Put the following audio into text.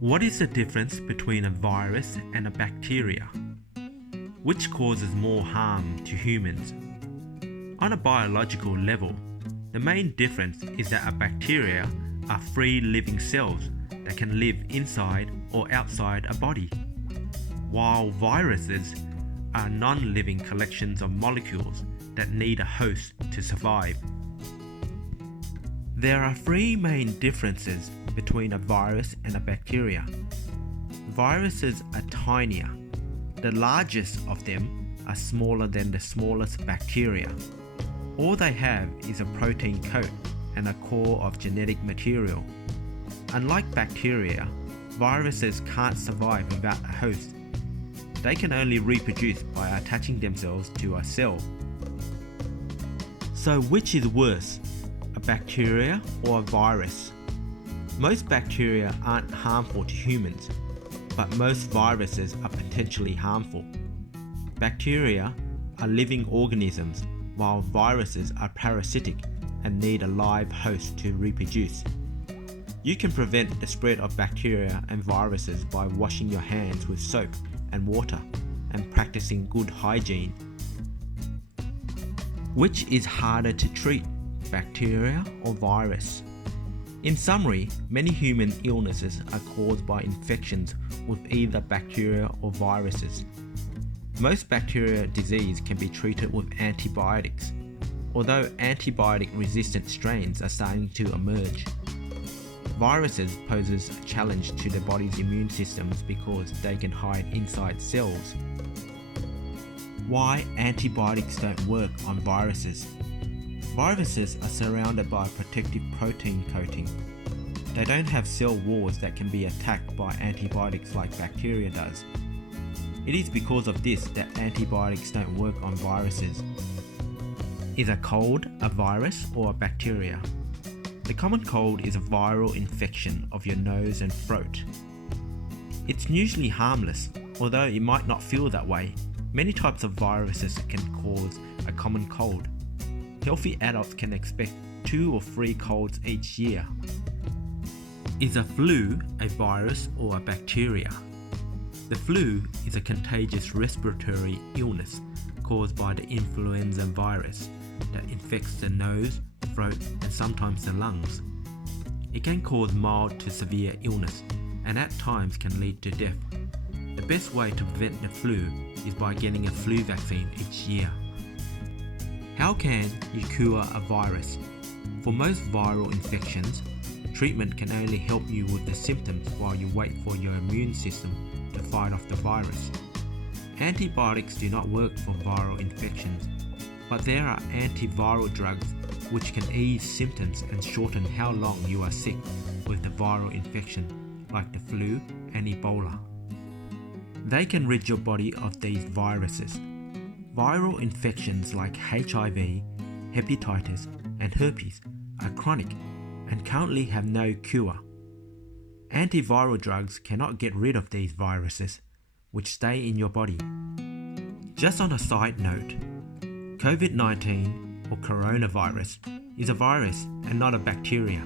What is the difference between a virus and a bacteria? Which causes more harm to humans? On a biological level, the main difference is that a bacteria are free living cells that can live inside or outside a body, while viruses are non-living collections of molecules that need a host to survive. There are three main differences between a virus and a bacteria. Viruses are tinier. The largest of them are smaller than the smallest bacteria. All they have is a protein coat and a core of genetic material. Unlike bacteria, viruses can't survive without a host. They can only reproduce by attaching themselves to a cell. So which is worse, a bacteria or a virus? Most bacteria aren't harmful to humans, but most viruses are potentially harmful. Bacteria are living organisms, while viruses are parasitic and need a live host to reproduce. You can prevent the spread of bacteria and viruses by washing your hands with soap and water and practicing good hygiene. Which is harder to treat, bacteria or virus? In summary, many human illnesses are caused by infections with either bacteria or viruses. Most bacterial disease can be treated with antibiotics, although antibiotic-resistant strains are starting to emerge. Viruses poses a challenge to the body's immune systems because they can hide inside cells. Why antibiotics don't work on viruses? Viruses are surrounded by a protective protein coating. They don't have cell walls that can be attacked by antibiotics like bacteria does. It is because of this that antibiotics don't work on viruses. Is a cold a virus or a bacteria? The common cold is a viral infection of your nose and throat. It's usually harmless, although it might not feel that way. Many types of viruses can cause a common cold. Healthy adults can expect 2 or 3 colds each year. Is a flu a virus or a bacteria? The flu is a contagious respiratory illness caused by the influenza virus that infects the nose, throat, and sometimes the lungs. It can cause mild to severe illness and at times can lead to death. The best way to prevent the flu is by getting a flu vaccine each year. How can you cure a virus? For most viral infections, treatment can only help you with the symptoms while you wait for your immune system to fight off the virus. Antibiotics do not work for viral infections, but there are antiviral drugs which can ease symptoms and shorten how long you are sick with the viral infection, like the flu and Ebola. They can rid your body of these viruses. Viral infections like HIV, hepatitis, and herpes are chronic and currently have no cure. Antiviral drugs cannot get rid of these viruses, which stay in your body. Just on a side note, COVID-19 or coronavirus is a virus and not a bacteria.